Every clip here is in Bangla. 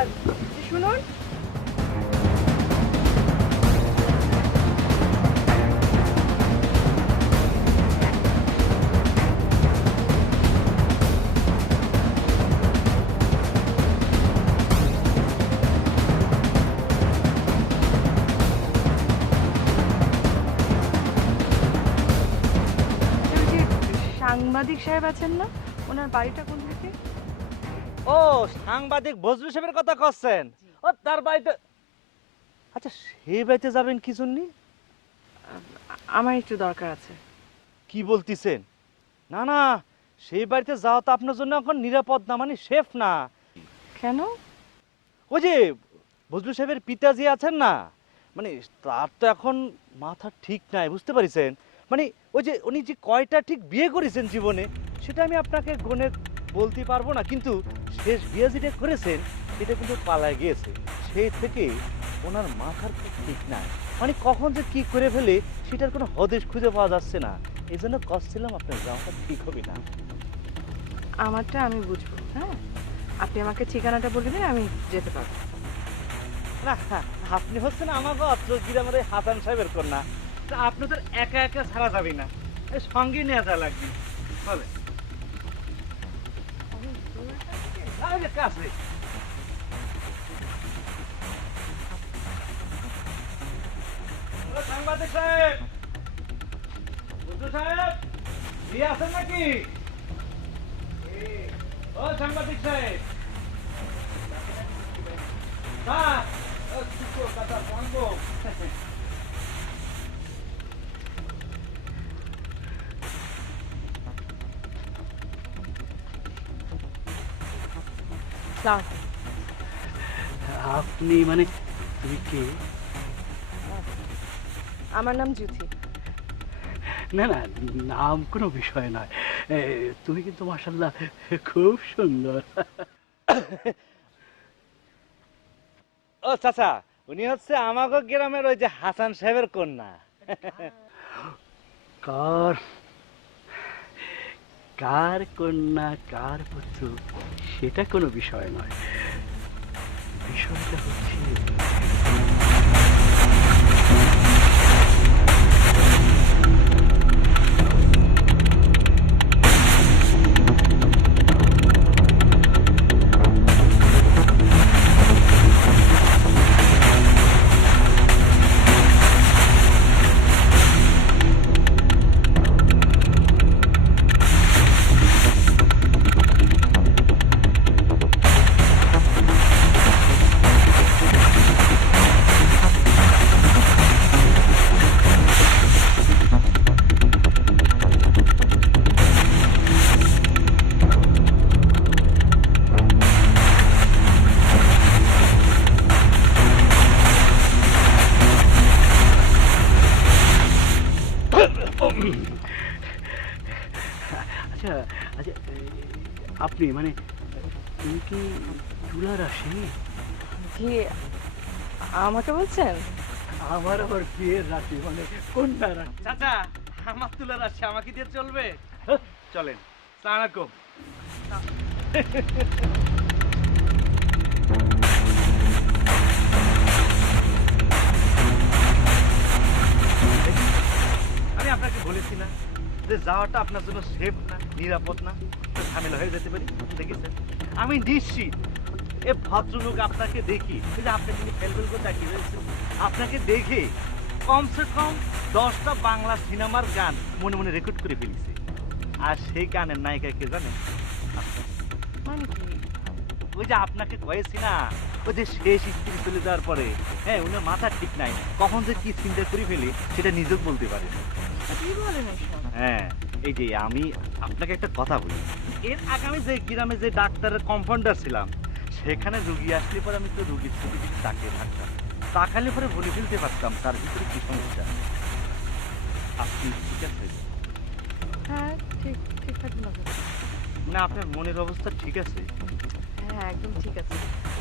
আর শুনুন, সাংবাদিক সাহেব আছেন না, ওনার বাড়িটা কোন দিকে? ও সাংবাদিক বজলু সাহেবের কথা করছেন? ও তার বাড়িতে। আচ্ছা সেই বাড়িতে যাবেন কি জন্য? আমার একটু দরকার আছে। কি বলতিছেন? না না, সেই বাড়িতে যাওয়া তো আপনার জন্য এখন নিরাপদ না, মানে সেফ না। কেন? ওই যে বজলু সাহেবের পিতাজি আছেন না, মানে তার তো এখন মাথা ঠিক নাই, বুঝতে পারিছেন? মানে ওই যে উনি যে কয়টা ঠিক বিয়ে করেছেন জীবনে, সেটা আমি আপনাকে গণে বলতে পারবো না, কিন্তু শেষ বিয়ে যেটা করেছেন সেটা কিন্তু পালায় গিয়েছে। সেই থেকে ওনার মাথার খুব ঠিক নাই, মানে কখন যে কি করে ফেলে সেটার কোনো হদিশ খুঁজে পাওয়া যাচ্ছে না। এই জন্য কচ্ছিলাম আপনার যাওয়াটা ঠিক হবে না। আমারটা আমি বুঝবো, হ্যাঁ। আপনি আমাকে ঠিকানাটা বলে দিন, আমি যেতে পারবো। না, আপনি হচ্ছেন আমাকে অত্র গ্রামের ওই হাসান সাহেবের কন্যা, তা আপনি তো একা একা ছাড়া যাবে না, এই সঙ্গে নিয়ে যা লাগবে। চলে কাছে। সাংবাদিক সাহেব, বুদ্ধু সাহেব, দিয়ে আছেন নাকি? ও সাংবাদিক সাহেব, আপনি মানে তুমি কে? আমার নাম জ্যোতি। না না, নাম কোনো বিষয় নয়। তুমি কিন্তু মাশাআল্লাহ খুব সুন্দর। ও চাচা, উনি হচ্ছে আমাগো গ্রামের ওই যে হাসান সাহেবের কন্যা। কার কার কন্যা কার পুত্র সেটা কোনো বিষয় নয়, বিষয়টা হচ্ছে আচ্ছা আচ্ছা, আপনি মানে তুমি কি তুলা রাশি? কি আমাকে বলছেন? আমার আবার বিয়ের রাশি, মানে কন্যা রাশি। চাচা, আমার তুলার আসছে, আমাকে দিয়ে চলবে? চলেন। সালাম আলাইকুম। আমি আপনাকে বলেছি না যে যাওয়াটা আপনার জন্য সেফ না, নিরাপদ না, তো ঝামেলা হয়ে যেতে পারি। দেখেছেন, আমি নিশ্চিত এ ভদ্রলোক আপনাকে দেখি, এই যে আপনি কিন্তু ফেলফেল করে তাকিয়ে রয়েছেন, আপনাকে দেখে কমসে কম 10টা বাংলা সিনেমার গান মনে মনে রেকর্ড করে ফেলেছে। আর সেই গানের নায়িকা কে জানেন? আপনি। মানে কি? ওই যে আপনাকে কয়েছি না, ওই যে শেষ স্ত্রী চলে যাওয়ার পরে, হ্যাঁ ওনার মাথা ঠিক নাই, কখন যে কি চিন্তা করে ফেলি সেটা নিজেও বলতে পারে না। কি বলেন এসব? হ্যাঁ, এই যে আমি আপনাকে একটা কথা বলি, এর আগে আমি যে গ্রামে যে ডাক্তারের কম্পাউন্ডার ছিলাম, সেখানে রুগী আসলে পরে আমি তো রুগীর ছবি দিকে তাকিয়ে থাকতাম, তাকালে পরে বলে ফেলতে পারতাম তার ভিতরে কি সমস্যা। আপনি ঠিক আছে? হ্যাঁ, ঠিক ঠিকঠাক মতো। না, আপনার মনের অবস্থা ঠিক আছে? হ্যাঁ, একদম ঠিক আছে।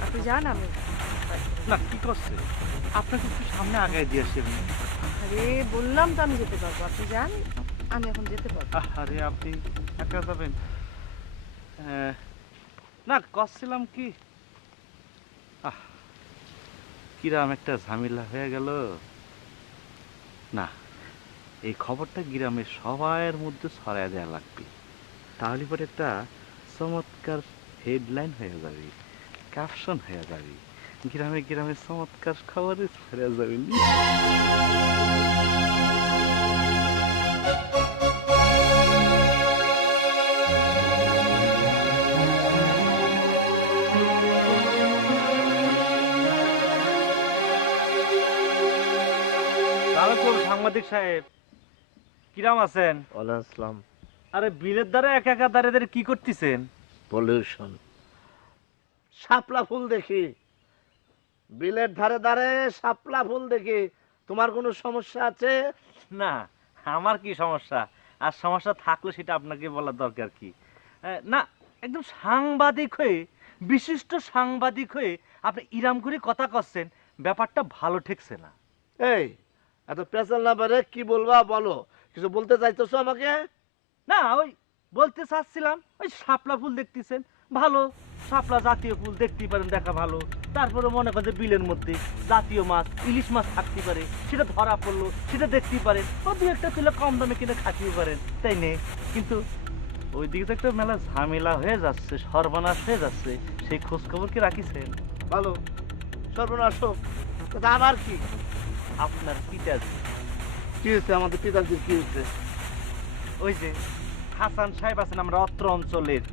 আপনি যান, আমি না, কি করছে? আপনাকে একটু সামনে আগায় দিয়ে আসছি আমি। আরে বললাম তো আমি যেতে পারবো, আপনি যান, আমি এখন যেতে পারবো। আরে আপনি একা যাবেন? না, করছিলাম কি, কিরাম একটা ঝামেলা হয়ে গেল। না, এই খবরটা গ্রামের সবার মধ্যে ছড়ায় দেওয়া লাগবে, তাহলে পরে একটা চমৎকার হেডলাইন হয়ে যাবে, ক্যাপশন হয়ে যাবে, গ্রামে গ্রামে চমৎকার খবরে ছড়িয়ে যাবে। সাংবাদিক সাহেব, কিরাম আছেন? ওয়ালাইকুম আসসালাম। আরে বিলের দ্বারা একা একা দাঁড়িয়ে কি করতেছেন? পলিউশন। শাপলা ফুল দেখি, বিলের ধারে ধারে শাপলা ফুল দেখি। তোমার কোনো সমস্যা আছে? না, আমার কি সমস্যা? আর সমস্যা থাকলে সেটা আপনাকে বলার দরকার কি? না, একদম সাংবাদিক হয়ে, বিশিষ্ট সাংবাদিক হয়ে আপনি ইরাম করে কথা করছেন, ব্যাপারটা ভালো ঠেকছে না। এই এত পেছাল না পারে, কি বলবা বলো। কিছু বলতে চাইতেছো আমাকে? না, ওই বলতে চাচ্ছিলাম, ওই শাপলা ফুল দেখতেছেন, ভালো, শাপলা জাতীয় ফুল দেখতেই পারেন, দেখা ভালো। তারপরে মনে করেন যে বিলের মধ্যে জাতীয় মাছ, ইলিশ মাছ থাকতে পারে, সেটা ধরা পড়লো, সেটা দেখতেই পারেন, ও দু একটা তুলে কম দামে কিনে খাটিয়ে পারেন, তাই নেই? কিন্তু ওইদিকে তো একটা মেলা ঝামেলা হয়ে যাচ্ছে, সর্বনাশ হয়ে যাচ্ছে, সেই খোঁজ খবর কি রাখিছেন? ভালো, সর্বনাশ হোক। তা আমার কি? আপনার পিতাজি। কি হয়েছে আমাদের পিতাজির? কি হয়েছে? ওই যে হাসান সাহেব আছেন, আমরা অত্র অঞ্চলের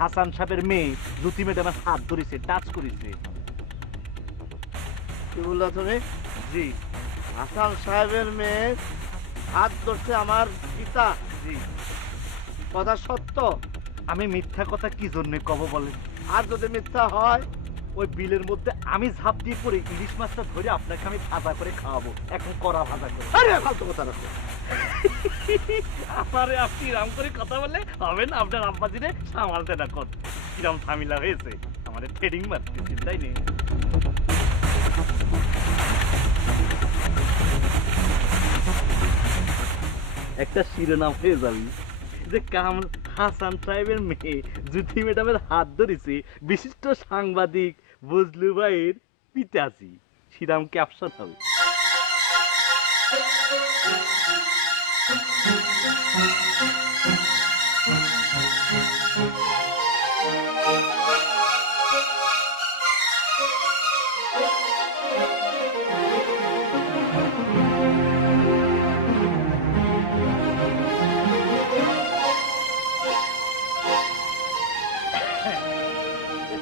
হাসান সাহেবের মেয়ে জ্যোতি ম্যাডামের হাত ধরেছে, টাচ করেছে। কি বললা তুমি? জি হাসান সাহেবের মেয়ে হাত ধরছে আমার পিতা? জি। কথা সত্য? আমি মিথ্যা কথা কি জন্য কব বলেন? আর যদি মিথ্যা হয়? ওই বিলের মধ্যে আমি ঝাঁপ দিয়ে পড়ে ইলিশ মাছটা ধরে আপনাকে আমি ভাজা করে খাওয়াবো, এখন কড়া ভাজা করে। আরে ফালতু কথা রাখো। আমারে আপনি রাম করে কথা বলে হবে না, আপনার আব্বাজিরে সামালতে না কর। কিরম ঝামেলা হয়েছে, আমাদের ট্রেডিং মারতেছি, তাই নেই? একটা শিরোনাম হয়ে যাবে যে হাসান সাহেবের মেয়ে জ্যোতি ম্যাডামের হাত ধরেছে বিশিষ্ট সাংবাদিক বজলু ভাইয়ের পিতাজি। শিরাম ক্যাপশন হবে।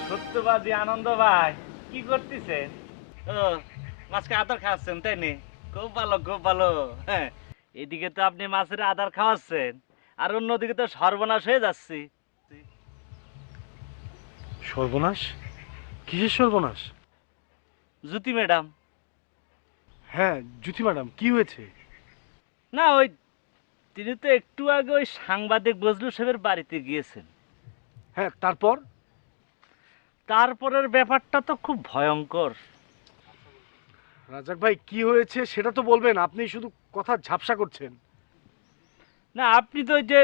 সত্যবাদী আনন্দ ভাই, কি করতেছেন? ও, মাছকে আদার খাওয়াচ্ছেন, তাই নি? খুব ভালো, খুব ভালো। হ্যাঁ, এদিকে তো আপনি মাছের আদার খাওয়াচ্ছেন, আর অন্যদিকে তো সর্বনাশ হয়ে যাচ্ছে। সর্বনাশ? কিসের সর্বনাশ? জ্যোতি ম্যাডাম। হ্যাঁ, জ্যোতি ম্যাডাম, কি হয়েছে? না, ওই তিনি তো একটু আগে ওই সাংবাদিক বজলু সাহেবের বাড়িতে গিয়েছেন। হ্যাঁ, তারপর? তারপরের ব্যাপারটা তো খুব ভয়ঙ্কর। রাজাক ভাই, কি হয়েছে সেটা তো বলবেন, আপনি শুধু কথা ঝাপসা করছেন। না, আপনি তো ওই যে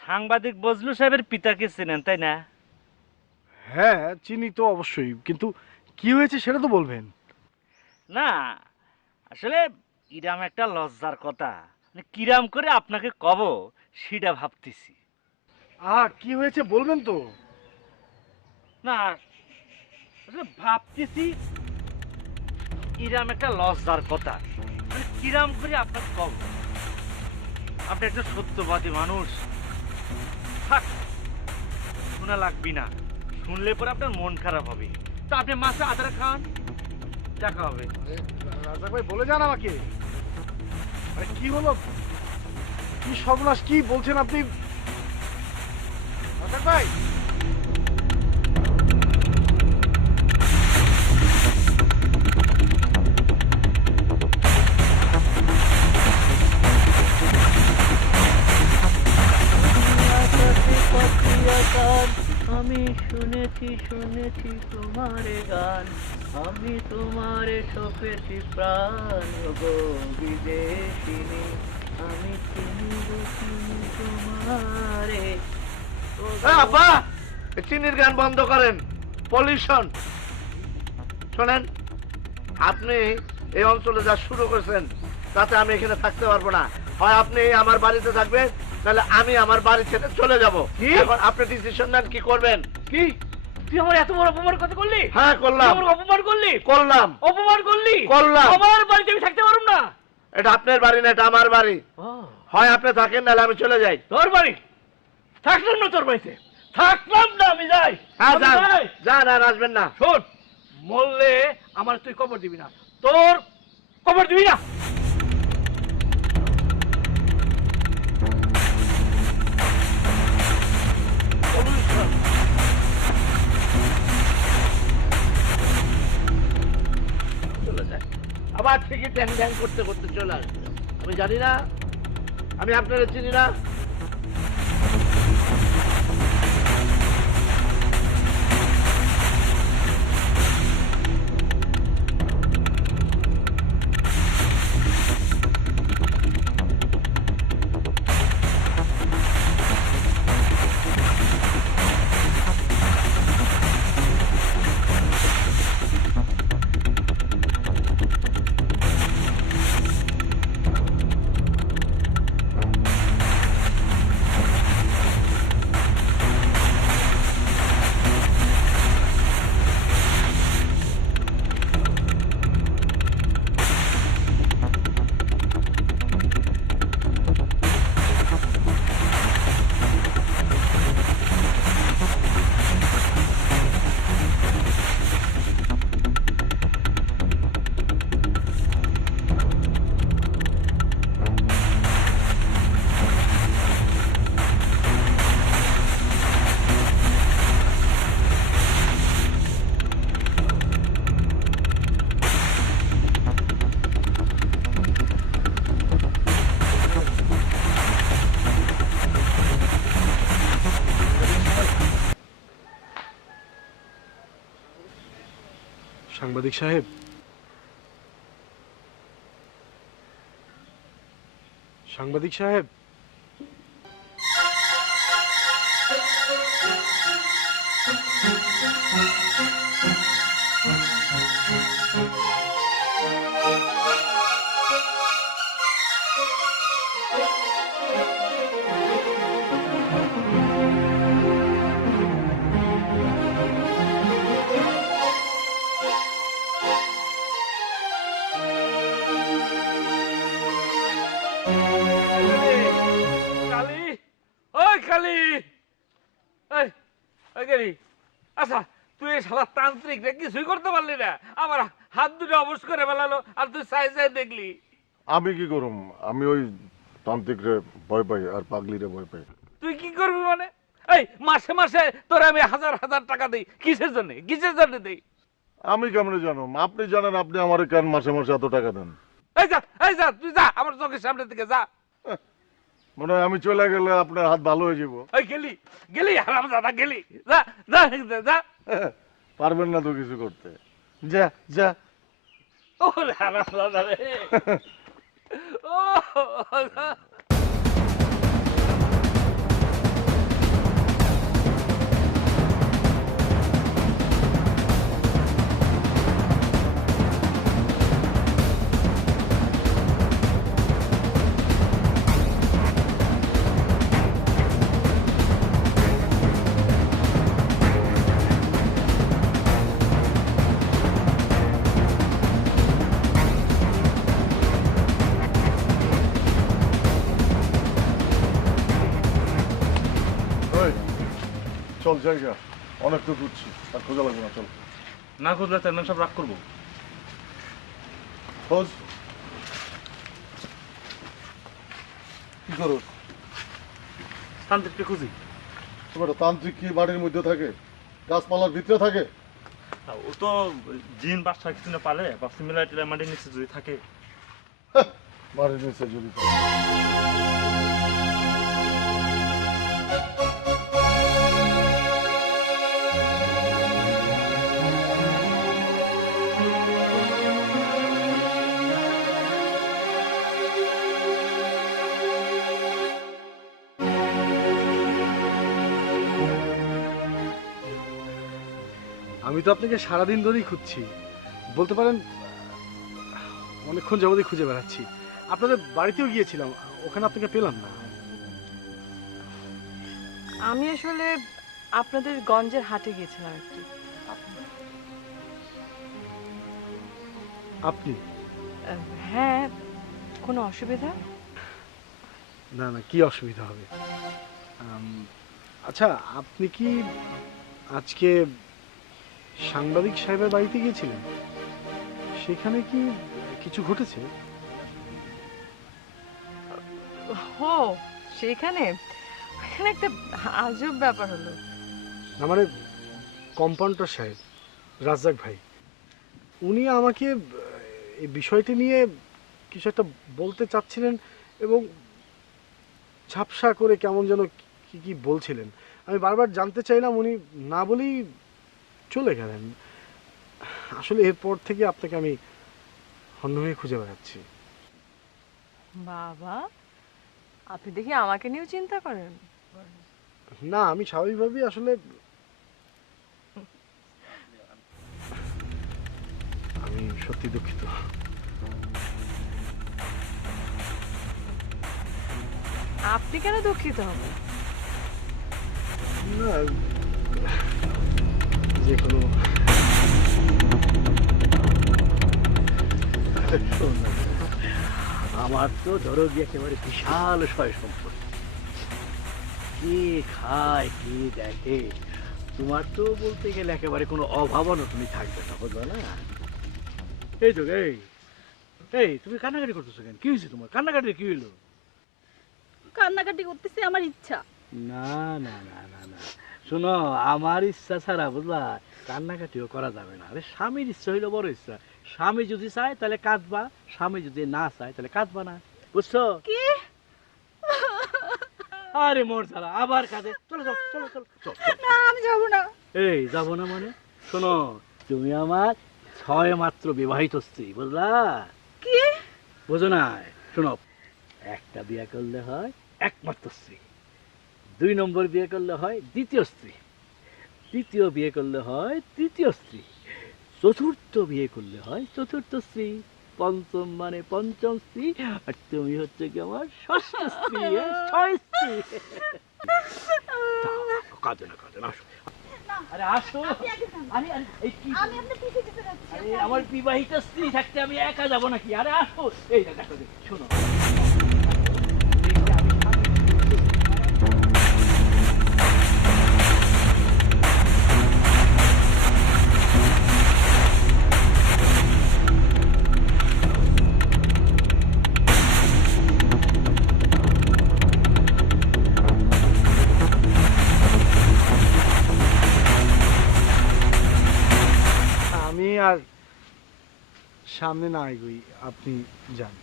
সাংবাদিক বজলু সাহেবের পিতাকে চেনেন, তাই না? হ্যাঁ, চিনি তো অবশ্যই, কিন্তু কি হয়েছে সেটা তো বলবেন। না, আসলে ইরাম একটা লজ্জার কথা, মানে কিরাম করে আপনাকে কব সেটা ভাবতেছি। কি হয়েছে বলবেন তো? না, আসলে ভাবতেছি ইরাম একটা লজ্জার কথা, মানে কিরাম করে আপনাকে কব। আপনি একটা সত্যবাদী মানুষ, থাক শোনা লাগবি না, শুনলে পরে আপনার মন খারাপ হবে। তো আপনি মাছে আদার খান, দেখা হবে। রাজাক ভাই, বলে যান আমাকে, আরে কি হলো, কি সর্বনাশ, কি বলছেন আপনি? রাজাক ভাই, আমি শুনেছি শুনেছি তোমার গান, আমি তোমার সপেছি প্রাণ গো বিদেশিনী, আমি চিনিব চিনি তোমারে। আব্বা, চিনির গান বন্ধ করেন, পলিউশন। শোনেন, আপনি এই অঞ্চলে যা শুরু করেছেন তাতে আমি এখানে থাকতে পারবো না। হয় আপনি আমার বাড়িতে থাকবেন, তাহলে আমি আমার বাড়ি ছেড়ে চলে যাব। কি? এখন আপনি ডিসিশন নেন কি করবেন। কি তুই আমার এত বড় অপমান কথা করলি? হ্যাঁ তুই করলাম, আমার অপমান করলি? করলাম, অপমান করলি? করলাম। আমার বাড়িতে আমি থাকতে পারুম না। এটা আপনার বাড়ি না, এটা আমার বাড়ি। হয় আপনি থাকেন, নাহলে আমি চলে যাই। তোর বাড়ি থাকলাম না, তোর বাড়িতে থাকলাম না, আমি যাই। হ্যাঁ আমি যান, যাই। যান, আর আসবেন না। শোন, মরলে আমার তুই কবর দিবি না, তোর কবর দিবি না। চলে যায়, আবার ঠিকই ট্যাং ট্যাং করতে করতে চলে আসবে। আমি জানি না, আমি আপনারা চিনি না। সাংবাদিক সাহেব, সাংবাদিক সাহেব, কালি, ওই কালি, এই ওই কালি, আচ্ছা তুই এই শালা তান্ত্রিক রে কিছুই করতে পারলি না, আমার হাত দুটো অবশ করে ফেলালো আর তুই চাই চাই দেখলি। আমি কি করুম? আমি ওই তান্ত্রিকরে ভয় পাই আর পাগলিরে ভয় পাই। তুই কি করবি মানে? এই মাসে মাসে তোর আমি হাজার হাজার টাকা দিই, কিসের জন্য কিসের জন্য দিই? আমি কেমনে জানুম? আপনি জানেন, আপনি আমার কেন মাসে মাসে এত টাকা দেন? এই যা, এই যা, তুই যা আমার চোখের সামনে থেকে যা। মনে হয় আমি চলে গেলে আপনার হাত ভালো হয়ে যাব। ওই গেলি গেলি হারাম দাদা, গেলি, যা যা যা। পারবেন না তো কিছু করতে। যা যা। ও হারাম দাদা রে। ও ওই, চল জায়গা, অনেক তো ঘুরছি, আর খোঁজা লাগবে না, চল। না খুঁজলে চেয়ারম্যান সব রাগ করবো। খোঁজ। কি করো? তান্ত্রিককে খুঁজি। তোমার তান্ত্রিক কি বাড়ির মধ্যে থাকে? গাছপালার ভিতরে থাকে? ও তো জিন বাচ্চা কিছু না পালে বা সিমিলার মাটির নিচে যদি থাকে। বাড়ির নিচে যদি থাকে। আমি তো আপনাকে সারাদিন ধরেই খুঁজছি। বলতে পারেন অনেকক্ষণ যাবতই খুঁজে বেড়াচ্ছি। আপনাদের বাড়িতেও গিয়েছিলাম, ওখানে আপনাকে পেলাম না। আমি আসলে আপনাদের গঞ্জের হাটে গিয়েছিলাম একটু। আপনি? হ্যাঁ, কোনো অসুবিধা? না না, কি অসুবিধা হবে? আচ্ছা, আপনি কি আজকে সাংবাদিক সাহেবের বাড়িতে গিয়েছিলেন? সেখানে কি কিছু ঘটেছে? ও সেখানে এখানে একটা আজব ব্যাপার হলো। না মানে কম্পাউন্ডার সাহেব, রাজ্জাক ভাই, উনি আমাকে এই বিষয়টি নিয়ে কিছু একটা বলতে চাচ্ছিলেন এবং ঝাপসা করে কেমন যেন কি কি বলছিলেন। আমি বারবার জানতে চাইলাম, উনি না বলেই চলে গেলেন। আসলে এরপর থেকে আপনাকে আমি হন্য হয়ে খুঁজে বেড়াচ্ছি। বাবা, আপনি দেখি আমাকে নিয়েও চিন্তা করেন। না, আমি স্বাভাবিকভাবেই আসলে আমি সত্যি দুঃখিত। আপনি কেন দুঃখিত হবেন? না, যে কোনো আমার তো ধরো গিয়ে একেবারে বিশাল সয় সম্পত্তি, কে খায় কে দেখে, তোমার তো বলতে গেলে একেবারে কোনো অভাবনও তুমি থাকবে না, বুঝলো না? এই তো এই এই তুমি কান্নাকাটি করতেছো কেন? কি হয়েছে তোমার? কান্নাকাটি কি হইলো? কান্নাকাটি করতেছি আমার ইচ্ছা। না না না না না, শোনো, আমার ইচ্ছা ছাড়া বুঝলা কান্নাকাটিও করা যাবে না। আরে স্বামীর ইচ্ছা হইলো বড় ইচ্ছা। স্বামী যদি চায় তাহলে কাঁদবা, স্বামী যদি না চায় তাহলে কাঁদবা না, বুঝছো? কি? আরে মোর ছাড়া আবার কাঁদে। চলো চলো চলো চলো চলো। না, আমি যাব না। এই যাবো না মানে? শোনো, তুমি আমার 6 মাত্র বিবাহিত স্ত্রী, বুঝলা? কি? বুঝো না? শোনো, একটা বিয়ে করলে হয় একমাত্র স্ত্রী, 2 নম্বর বিয়ে করলে হয় দ্বিতীয় স্ত্রী, তৃতীয় বিয়ে করলে হয় তৃতীয় স্ত্রী, চতুর্থ বিয়ে করলে হয় চতুর্থ স্ত্রী, পঞ্চম মানে পঞ্চম স্ত্রী, আর তুমি হচ্ছে কি আমার ষষ্ঠ স্ত্রী, 6 স্ত্রী। কাঁদে না কাঁদে না, আসো। আরে আসো। আরে আরে এই কি? আমি আপনার পিছে যেতে যাচ্ছি। আরে আমার বিবাহিত স্ত্রী থাকতে আমি একা যাবো নাকি? আরে আসো। এই দেখো শোনো, আমি আর সামনে না এগোই, আপনি যান।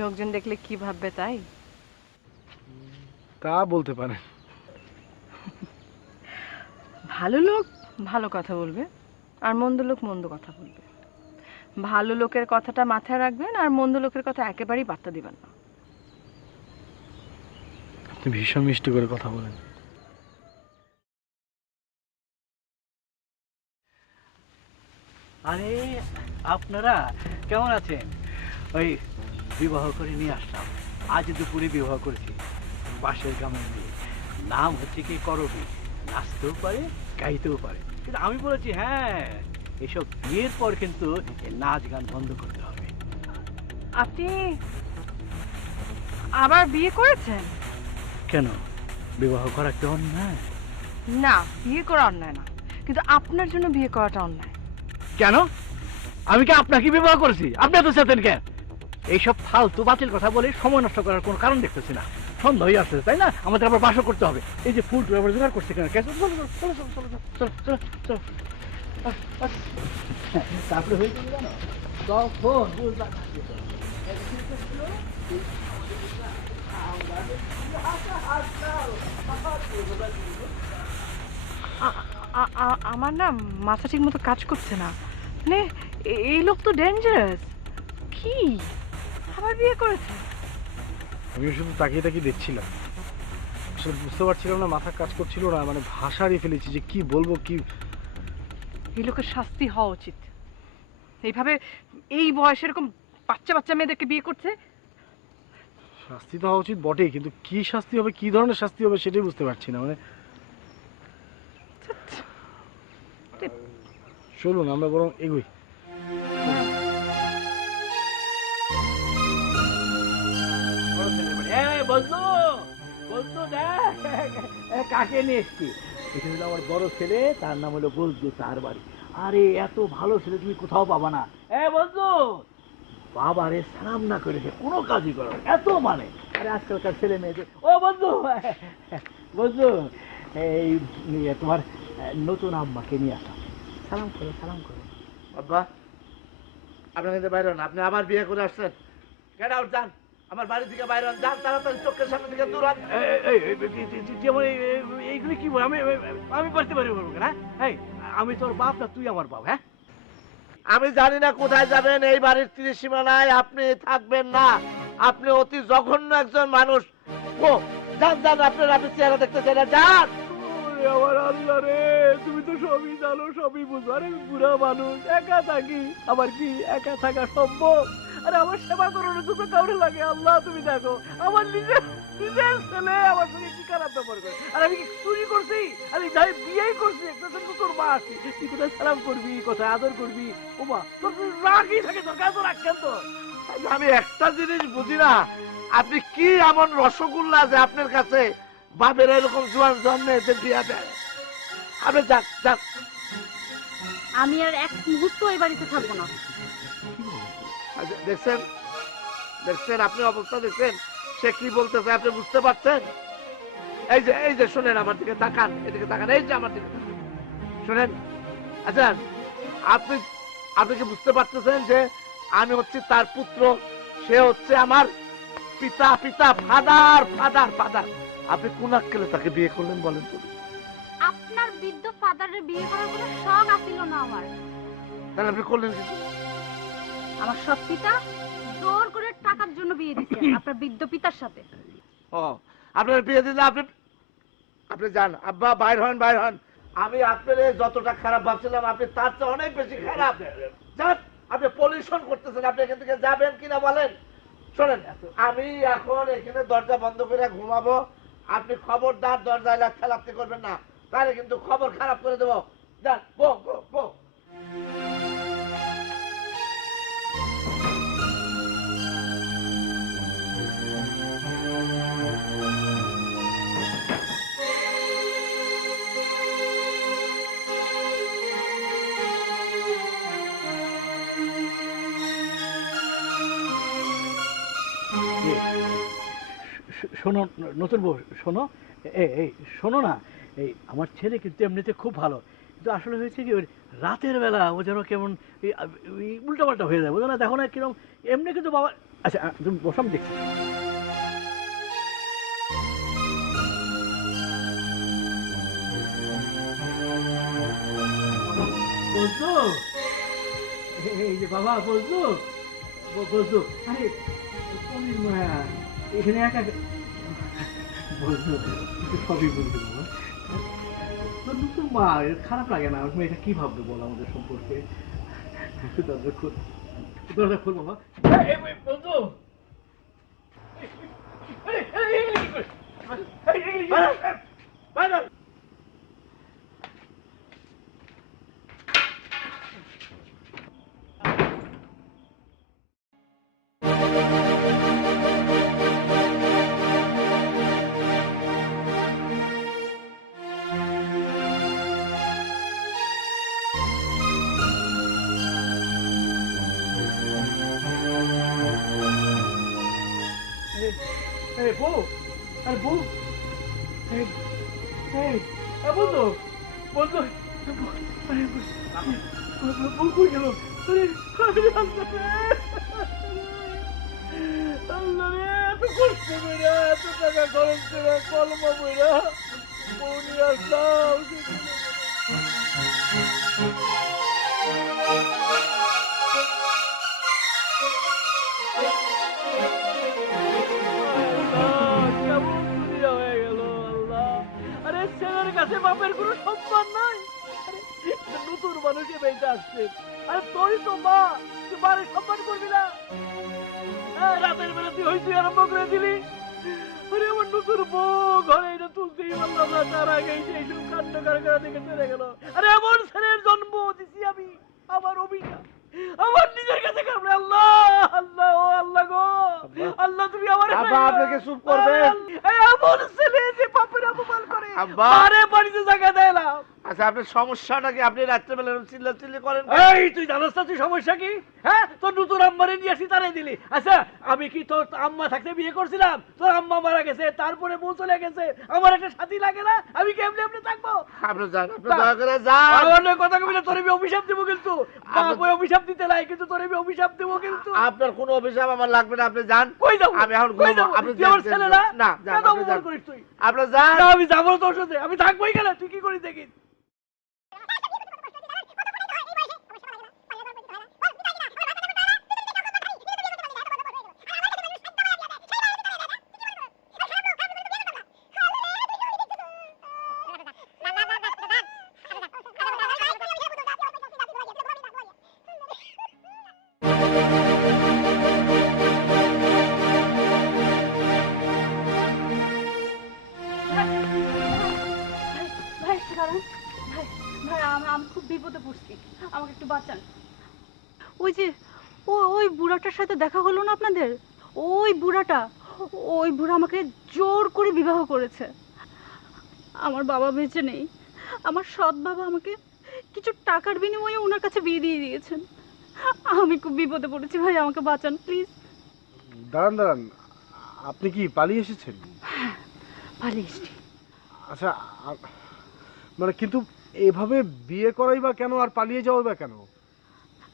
লোকজন দেখলে কি ভাববে তাই? তা বলতে পারেন। ভালো লোক ভালো কথা বলবে, আর মন্দ লোক মন্দ কথা বলবে। ভালো লোকের কথাটা মাথায় রাখবেন, আর মন্দ লোকের কথা একেবারেই পাত্তা দিবেন না। আপনি ভীষণ মিষ্টি করে কথা বলেন। আরে আপনারা কেমন আছেন? ওই বিবাহ করে নিয়ে আসলাম, আজ দুপুরে বিবাহ করেছি পাশের গ্রামের মেয়ে, নাম হচ্ছে কি করবি, নাচতেও পারে গাইতেও পারে। কিন্তু আমি বলেছি হ্যাঁ, এসব বিয়ের পর কিন্তু এই নাচ গান বন্ধ করতে হবে। আপনি আবার বিয়ে করেছেন? কেন, বিবাহ করা কি অন্যায়? না, বিয়ে করা অন্যায় না, কিন্তু আপনার জন্য বিয়ে করাটা অন্যায়। কেন? আমি কি আপনাকে বিবাহ করেছি? আপনি এত চেতেন কেন? এইসব ফালতু বাতিল কথা বলে সময় নষ্ট করার কোনো কারণ দেখতেছি না। সন্ধ্যা হয়ে আসছে, তাই না? আমাদের আবার বাসও করতে হবে। এই যে ফুল আবার জোগাড় করছে কেন? চলো চলো চলো চলো চলো চলো চলো চলো। তারপরে হয়ে যাবে জানো, তখন বুঝবা আমার না মাথা ঠিক মতো কাজ করছে না। মানে এই লোক তো ডেঞ্জারাস। কি আবার বিয়ে করেছে? আমি শুধু তাকিয়ে তাকিয়ে দেখছিলাম, আসলে বুঝতে পারছিলাম না, মাথা কাজ করছিল না, মানে ভাষা হারিয়ে ফেলেছি যে কি বলবো কি। এই লোকের শাস্তি হওয়া উচিত। এইভাবে এই বয়সে এরকম বাচ্চা বাচ্চা মেয়েদেরকে বিয়ে করছে? শাস্তি তো হওয়া উচিত বটেই, কিন্তু কি শাস্তি হবে, কি ধরনের শাস্তি হবে সেটাই বুঝতে পারছি না। মানে চলুন আমরা বরং এগোই। বলতো বলতো কাকে নিয়ে এসছি? এটা হলো আমার বড় ছেলে, তার নাম হলো বলতো, তার বাড়ি। আরে এত ভালো ছেলে তুমি কোথাও পাবা না। বলতো বাবারে সালাম না করে কোনো কাজই করো, এত মানে। আরে আজকালকার ছেলে মেয়েদের। ও বন্ধু, বন্ধু এই তোমার নতুন আম্মাকে নিয়ে আসা, সালাম করো সালাম করো। আব্বা, আপনি কিন্তু বাইরে হন। আপনি আবার বিয়ে করে আসছেন। গেট আউট, যান। আমার বাড়ি থেকে বাইরে হন, যান তাড়াতাড়ি, চোখের সামনে থেকে দূর হন। যেমন এইগুলি কি বল, আমি আমি পারতে পারি না? আমি তোর বাপ না তুই আমার বাপ? হ্যাঁ, আমি জানি না কোথায় যাবেন, এই বাড়ির ত্রিসীমানায় আপনি থাকবেন না। আপনি অতি জঘন্য একজন মানুষ। ও যান যান, আপনার আপনি চেহারা দেখতে চাই না, যান। আমার আল্লাহ রে, তুমি তো সবই জানো, সবই বুঝো। আরে আমি বুড়া মানুষ, একা থাকি, আমার কি একা থাকা সম্ভব? আরে আমার সেবা করার জন্য কাউরে লাগে? আল্লাহ তুমি দেখো, আমার নিজের ছেলে আমার সঙ্গে কি খারাপ ব্যবহার করে। আর আমি কি চুরি করছি? আমি যাই বিয়েই করছি, একটা জন্য তোর মা আসি, তুই কোথায় সালাম করবি, কোথায় আদর করবি? ও মা, তোর রাগই থাকে, তোর কাছে রাখেন তো। আমি একটা জিনিস বুঝি না, আপনি কি এমন রসগোল্লা যে আপনার কাছে বাপের এরকম জোয়ান জন্মে এদের বিয়া দেয়? আপনি যান যান। আমি আর এক মুহূর্ত এই বাড়িতে থাকবো না। আচ্ছা, দেখছেন দেখছেন, আপনি অবস্থা দেখছেন, সে কি বলতেছে আপনি বুঝতে পারছেন? এই যে শোনেন, আমার দিকে তাকান, এদিকে তাকান, এই যে আমার দিকে তাকান, শোনেন। আচ্ছা, আপনি আপনি কি বুঝতে পারতেছেন যে আমি হচ্ছি তার পুত্র, সে হচ্ছে আমার পিতা, পিতা ফাদার ফাদার ফাদার। আপনি কোন আক্কেলে তাকে বিয়ে করলেন বলেন তো? আপনার বৃদ্ধ ফাদারের বিয়ে করার কোনো শখ আছিল না আমার। তাহলে আপনি করলেন কি? আমার সব পিতা জোর করে টাকার জন্য বিয়ে দিচ্ছে আপনার বৃদ্ধ পিতার সাথে। ও, আপনার বিয়ে দিলে আপনি আপনি যান। আব্বা, বাইর হন বাইর হন। আমি আপনার যতটা খারাপ ভাবছিলাম আপনি তার চেয়ে অনেক বেশি খারাপ। যান, আপনি পলিউশন করতেছেন, আপনি এখান থেকে যাবেন কিনা বলেন? শোনেন, আমি এখন এখানে দরজা বন্ধ করে ঘুমাবো। আপনি খবরদার দরজায় লাথি করবেন না, তাহলে কিন্তু খবর খারাপ করে দেবো। যান, গো গো গো। শোনো নতুন বউ, শোনো, এই শোনো না, এই আমার ছেলে কিন্তু এমনিতে খুব ভালো, কিন্তু আসলে হয়েছে কি, ওই রাতের বেলা ও যেন কেমন উল্টাপাল্টা হয়ে যায়, বুঝো না? দেখো না কিরকম এমনি, কিন্তু বাবা। আচ্ছা তুমি বসাম, দেখছি। বলতো এই যে বাবা, বলতো বলতো, আরে পনির মায়া এখানে একা বলতো, সবই বলতো বাবা। তো মা খারাপ লাগে না? মেয়েটা কি ভাববে বল আমাদের সম্পর্কে? দরজা খোল বাবা। বলতো বউ, আরে বউ, বলতো বলতো বউ কই গেল? আল্লাহ রে, এত কষ্ট করে, এত টাকা খরচ করে কলমা বইরা বউ নিয়ে আসলাম। বাপের কোনো সম্মান নাই। নতুন মানুষে বেঁচে আসছেন। আরে তুই তো মা, তুই মারে সম্মান করবি না? রাতের বেলা তুই হইতে আরম্ভ করে দিলি। আরে আমার নতুন বউ ঘরে এটা তুলতেই পারলাম না, তার আগে এইসব কাণ্ড কারখানা থেকে চলে গেল। আরে এমন ছেলের জন্ম দিছি আমি, আমার অভিশাপ আমার নিজের কাছে কামড়ে। আল্লাহ আল্লাহ ও আল্লাহ গো, আল্লাহ তুমি আমার আপনাকে চুপ করবেন। এমন ছেলে যে পাপের অপমান করে আব্বা। আরে বাড়িতে জায়গা দেয় না। আচ্ছা আপনার সমস্যাটা কি? আপনি রাত্রেবেলা চিল্লাচিল্লি করেন? এই তুই জানোস না তুই সমস্যা কি? হ্যাঁ, তোর নতুন আম্মারে নিয়ে আসি তারাই দিলি। আচ্ছা আমি কি তোর আম্মা থাকতে বিয়ে করছিলাম? তোর আম্মা মারা গেছে, তারপরে বউ চলে গেছে, আমার একটা সাথী লাগে না? আমি কেমনে এমনি থাকবো? আপনি যান, আপনি দয়া করে যান। আমার লগে কথা কবি না, তোর আমি অভিশাপ দেবো কিন্তু। বাপ ওই অভিশাপ দিতে নাই, কিন্তু তোর আমি অভিশাপ দেবো কিন্তু। আপনার কোনো অভিশাপ আমার লাগবে না, আপনি যান। কই যাবো? আমি এখন কই ঘুমাবো। যাবো? আপনি তুই যান, আমার যান, ছেলে যান। না? না, যান, কেন আপনি অপমান যান। করিস তুই? আপনি যান। না, আমি যাবো না তোর সাথে, আমি থাকবোই কেন? তুই কি করিস দেখিস? ভাই একটু দাঁড়ান। ভাই ভাই আমি খুব বিপদে পড়ছি, আমাকে একটু বাঁচান। ওই যে ওই বুড়াটার সাথে দেখা হলো না আপনাদের? ওই বুড়াটা, ওই বুড়া আমাকে জোর করে বিবাহ করেছে। আমার বাবা বেঁচে নেই, আমার সৎ বাবা আমাকে কিছু টাকার বিনিময়ে ওনার কাছে বিয়ে দিয়ে দিয়েছেন। আমি খুব বিপদে পড়েছি, ভাই আমাকে বাঁচান প্লিজ। দাঁড়ান দাঁড়ান, আপনি কি পালিয়ে এসেছেন? পালিয়ে এসছি। আচ্ছা মানে কিন্তু এভাবে বিয়ে করাই বা কেন, আর পালিয়ে যাওয়াই বা কেন?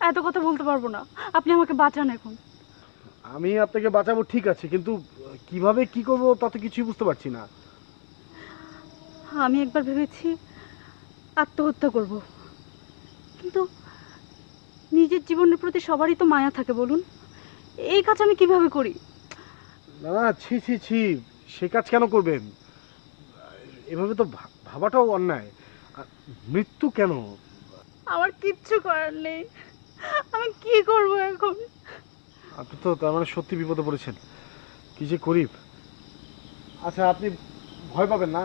এত কথা বলতে পারবো না, আপনি আমাকে বাঁচান এখন। আমি আপনাকে বাঁচাবো ঠিক আছে, কিন্তু কিভাবে কি করবো তা তো কিছুই বুঝতে পারছি না। আমি একবার ভেবেছি আত্মহত্যা করব, কিন্তু নিজের জীবনের প্রতি সবারই তো মায়া থাকে বলুন, এই কাজ আমি কিভাবে করি? না না, ছি ছি ছি, সে কাজ কেন করবেন? এভাবে তো ভাবাটাও অন্যায়। আর মৃত্যু কেন? আমার কিচ্ছু করার নেই, আমি কি করব এখন? আপনি তো তার মানে সত্যি বিপদে পড়েছেন, কি যে করি। আচ্ছা আপনি ভয় পাবেন না,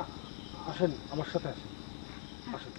আসেন আমার সাথে আসেন, আসেন।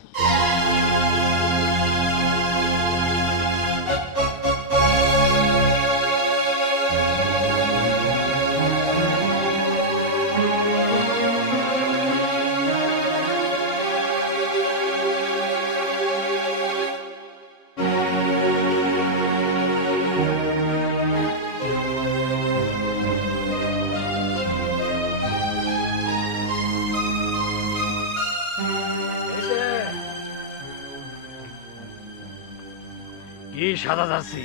কি সাদা যাচ্ছি,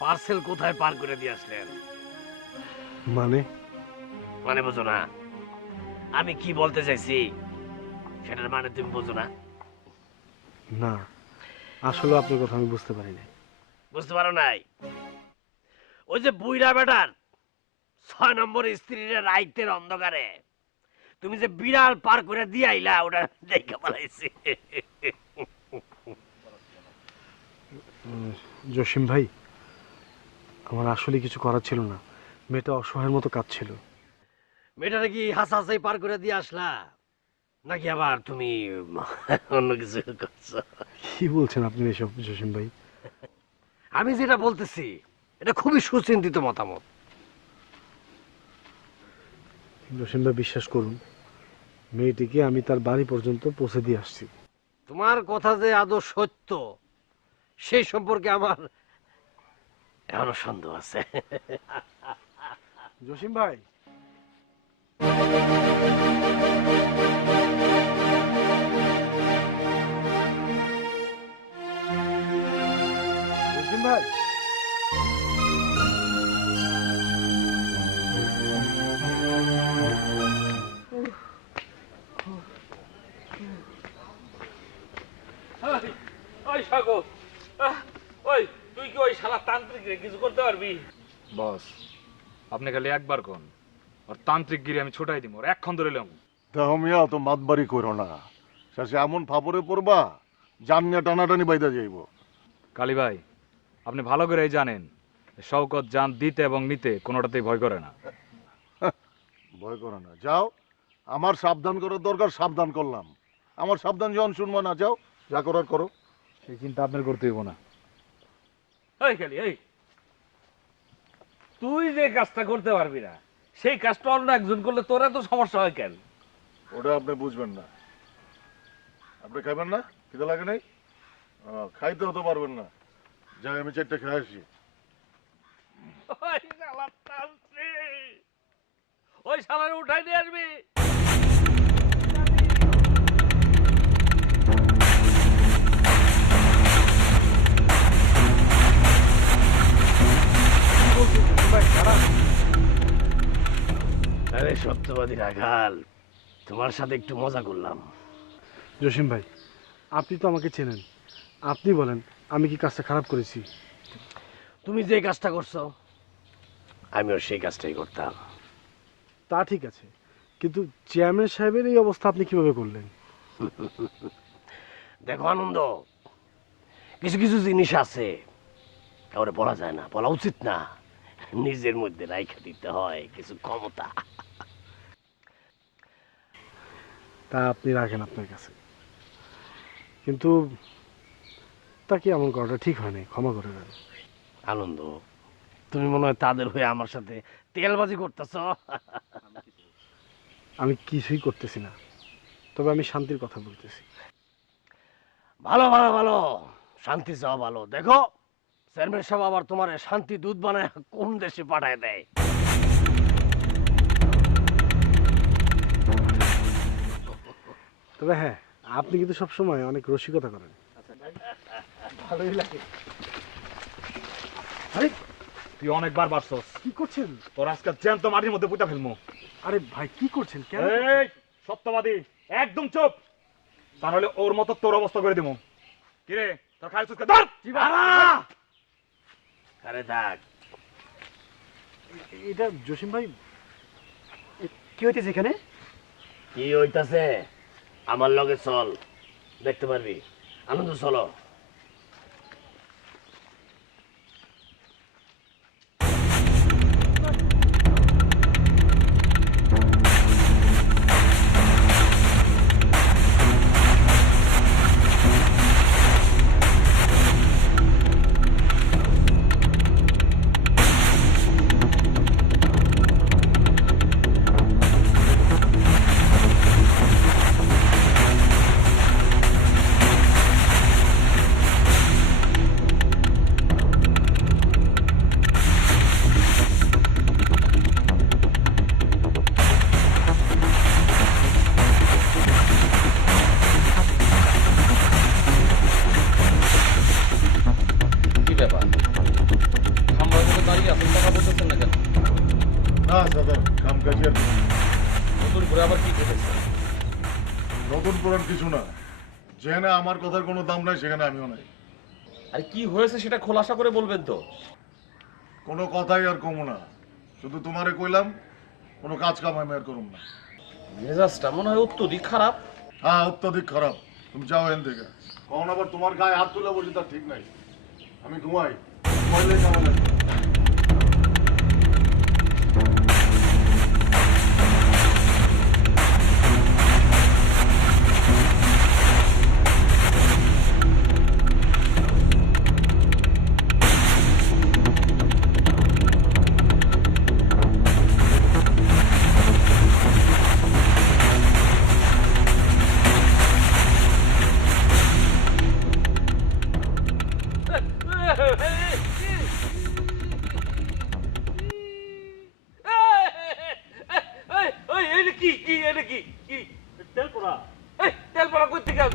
পার্সেল কোথায় পার করে দিয়ে আসলেন? মানে বোঝো না? আমি কি বলতে চাইছি সেটার মানে তুমি বোঝো না? না, আসলে আপনার কথা আমি বুঝতে পারি না। বুঝতে পারো নাই? ওই যে বুইরা বেটার 6 নম্বর স্ত্রীর রাইতের অন্ধকারে তুমি যে বিড়াল পার করে দিয়ে আইলা, ওটা দেখে পালাইছি। জসিম ভাই, আমার আসলে কিছু করার ছিল না, মেয়েটা অসহায়ের মতো কাঁদছিল। মেয়েটারে কি হাসাহাসাই পার করে দিয়ে আসলা, নাকি আবার তুমি অন্য কিছু করছো? কি বলছেন আপনি এসব জসিম ভাই? আমি যেটা বলতেছি এটা খুবই সুচিন্তিত মতামত। জসিম ভাই বিশ্বাস করুন, মেয়েটিকে আমি তার বাড়ি পর্যন্ত পৌঁছে দিয়ে আসছি। তোমার কথা যে আদৌ সত্য সেই সম্পর্কে আমার এখনো সন্দেহ আছে। জসিম ভাই, জসিম ভাই, ওই সাগর, ওই তুই কি ওই শালা তান্ত্রিক রে কিছু করতে পারবি? বস, আপনি খালি একবার কোন আর তান্ত্রিক গিরি আমি ছোটাই দিব, ওর এক্ষণ ধরে এলাম। দেখো মিয়া, তো মাতবাড়ি করো না, শেষে এমন ফাপড়ে পড়বা জান নিয়ে টানাটানি বাইদা যাইব। কালী ভাই, আপনি ভালো করেই জানেন শওকত জান দিতে এবং নিতে কোনোটাতেই ভয় করে না। ভয় করে না, যাও। আমার সাবধান করার দরকার, সাবধান করলাম। আমার সাবধান যখন শুনবো না, যাও, যা করার করো। সেই চিন্তা আপনার করতে হইব না। এই খালি এই, তুই যে কাজটা করতে পারবি না সেই কাজটা অন্য একজন করলে তোর এত সমস্যা হয় কেন? ওটা আপনি বুঝবেন না। আপনি খাইবেন না? খিদে লাগে নাই? খাইতে হতে পারবেন না। যাই, আমি 4টা খেয়ে আসি। ওই শালার তান্ত্রিক, ওই শালার উঠাই নিয়ে আসবি। আরে সত্যবাদী রাখাল, তোমার সাথে একটু মজা করলাম। জসিম ভাই, আপনি তো আমাকে চেনেন, আপনি বলেন আমি কি কাজটা খারাপ করেছি? তুমি যে কাজটা করছো আমিও সেই কাজটাই করতাম। তা ঠিক আছে, কিন্তু চেয়ারম্যান সাহেবের এই অবস্থা আপনি কিভাবে করলেন? দেখো আনন্দ, কিছু কিছু জিনিস আছে কাউরে বলা যায় না, বলা উচিত না, নিজের মধ্যে রাইখা দিতে হয় কিছু ক্ষমতা। তা আপনি রাখেন আপনার কাছে, কিন্তু তা কি এমন করাটা ঠিক হয়নি, ক্ষমা করে দেন। আনন্দ, তুমি মনে হয় তাদের হয়ে আমার সাথে তেলবাজি করতেছ। আমি কিছুই করতেছি না, তবে আমি শান্তির কথা বলতেছি। ভালো ভালো ভালো, শান্তি চাওয়া ভালো। দেখো চেয়ারম্যান সাহেব আবার তোমার শান্তি দুধ বানায় কোন দেশে পাঠায় দেয়। তবে হ্যাঁ, আপনি কিন্তু সবসময় অনেক রসিকতা করেন। ভালোই লাগে। আরে তুই অনেকবার বাড়ছস। কি করছেন? তোর আজকে জ্যান্ত মাটির মধ্যে পুঁতা ফেলবো। আরে ভাই কি করছেন? কেন? এই সত্যবাদী, একদম চুপ, তা নাহলে ওর মতো তোর অবস্থা করে দিব। কিরে, তোর খাই সুস্কে ধর। আরে থাক, এটা জসিম ভাই কি হইতেছে এখানে? কি হইতাছে? আমার লগে চল, দেখতে পারবি। আনন্দ চলো। কি ব্যাপার, আমরা তো দাঁড়িয়ে আছেন, কথা বলতেছেন না কেন? না দাদা, কাম কাজ আর কি। নতুন করে আবার কি করেছে? নতুন পুরান কিছু না, যেখানে আমার কথার কোনো দাম নাই সেখানে আমিও নাই। আর কি হয়েছে সেটা খোলাসা করে বলবেন তো। কোনো কথাই আর কমো না, শুধু তোমারে কইলাম কোনো কাজ কাম আমি আর করুম না। মেজাজটা মনে হয় অত্যধিক খারাপ। হ্যাঁ, অত্যধিক খারাপ। তুমি যাও এখান থেকে। কখন আবার তোমার গায়ে হাত তুলে বসি তার ঠিক নাই। আমি ঘুমাই, ঘুমাইলে কেমন লাগে? তেল পড়া করতে গেল।